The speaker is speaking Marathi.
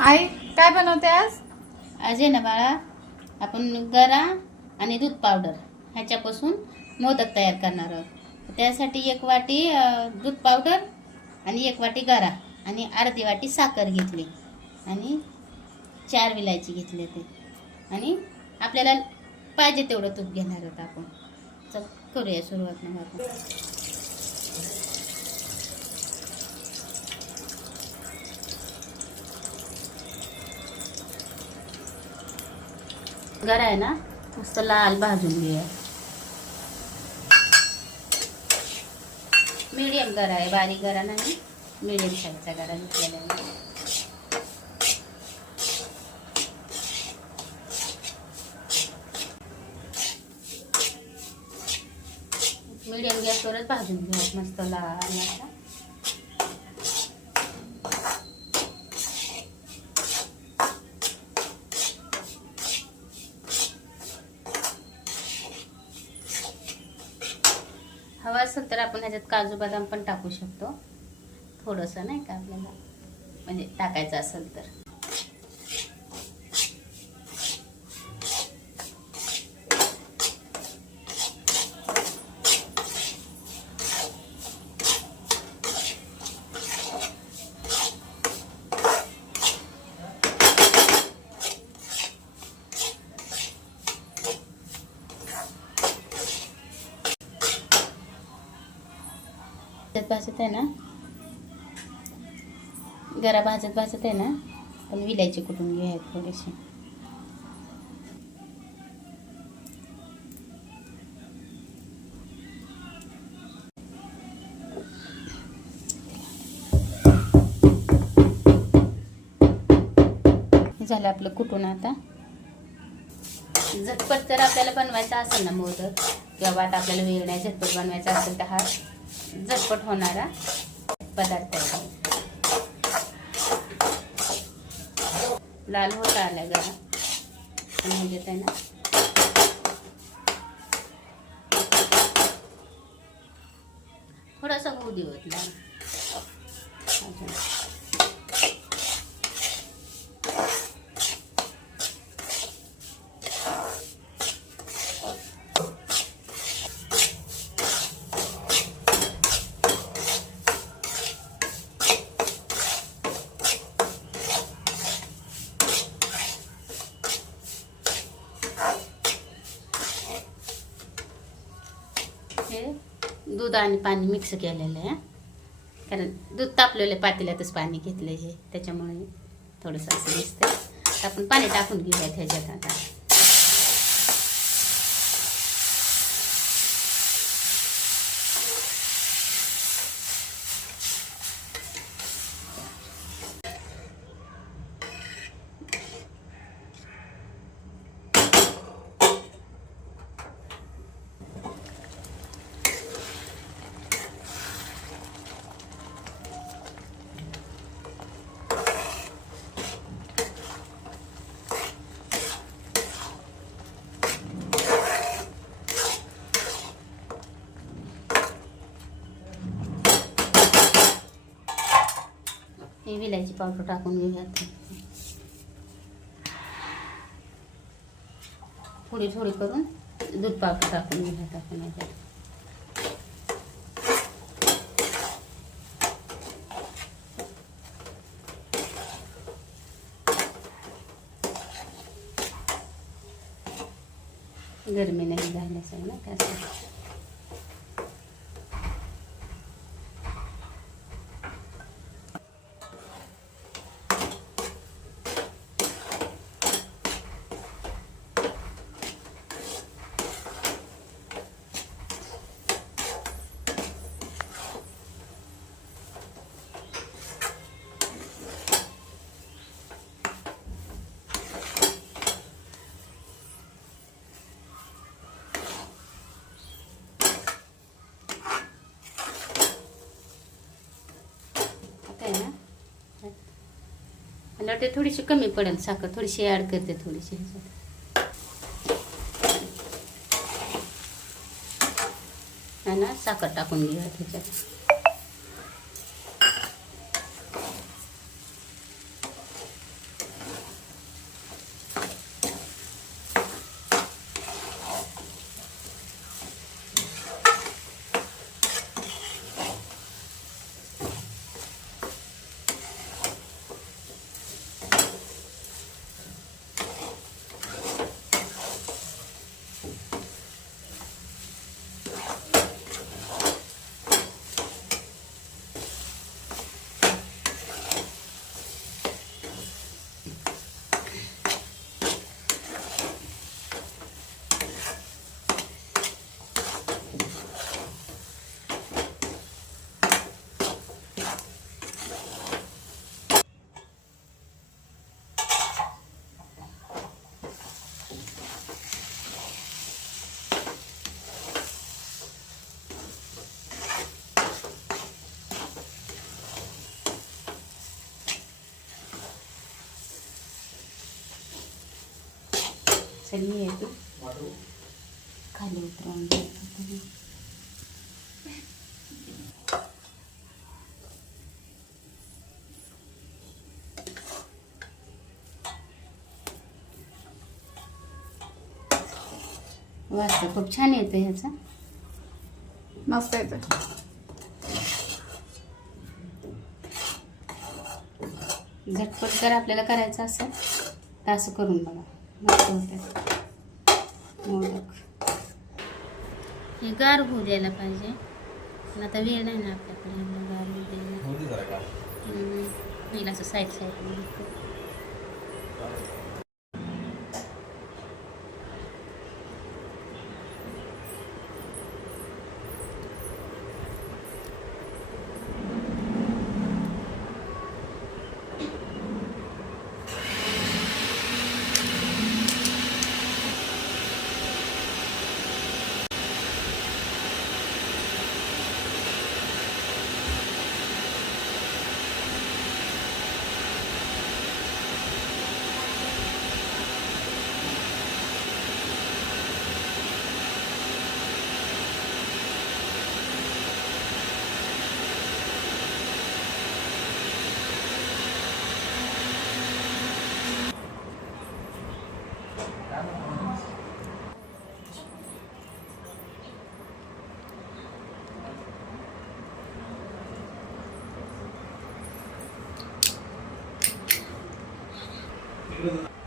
आई काय बनवते आज? आज आहे ना बाळा आपण गरा आणि दूध पावडर ह्याच्यापासून मोदक तयार करणार आहोत. त्यासाठी एक वाटी दूध पावडर आणि एक वाटी गरा आणि अर्धी वाटी साखर घेतली आणि चार विलायची घेतली ते. आणि आपल्याला पाहिजे तेवढं तूप घेणार आहोत आपण. चल करूया सुरुवात मग आपण. गरा आहे ना मस्त लाल भाजून घेऊया. मीडियम गरा आहे बारीक गरा नाही मीडियम साईजचा गरा घेतलेला आहे. मीडियम गॅसवरच भाजून घेऊयात मस्त लाल असा हवा असेल तर आपण ह्याच्यात काजू बदाम पण टाकू शकतो. थोडंसं नाही का आपल्याला? म्हणजे टाकायचं असेल तर. भाजत भाजत आहे ना? गरा भाजत भाजत आहे ना? पण विलायची कुठून घेऊयात थोडीशी. झालं आपलं कुठून आता? झटपट जर आपल्याला बनवायचा असेल ना मोदक किंवा आता आपल्याला वेळ नाही झटपट बनवायचा असेल तर हा झटपट होणारा पदार्थ आहे. लाल होत आला गरा म्हणजे त्यांना थोडासा होऊ देऊत लाल अजून. हे दूध आणि पाणी मिक्स केलेलं आहे. कारण दूध तापलेलं पातेल्यातच पाणी घेतलं हे. त्याच्यामुळे थोडंसं असं दिसतं आपण पाणी टाकून घेऊयात ह्याच्यात आता. हे विलायची पावडर टाकून थोडी थोडी करून दूध पावडर टाकून घेऊयात आपण याच्यात. गरमी नाही ना त्यासाठी. मला वाटते थोडीशी कमी पडेल साखर थोडीशी ॲड करते थोडीशी. ह्याच्यात ना साखर टाकून घेऊया त्याच्यात. चल मी येतो खाली. वास तर खूप छान येतो ह्याचा. मस्त येते. झटपट जर आपल्याला करायचं असेल तर असं करून बघा. मस्त मोदक. हे गार होऊ द्यायला पाहिजे. पण आता वेळ नाही ना आपल्याकडे गार होऊ द्यायला. येईल असं साईड साईड இருக்கிறது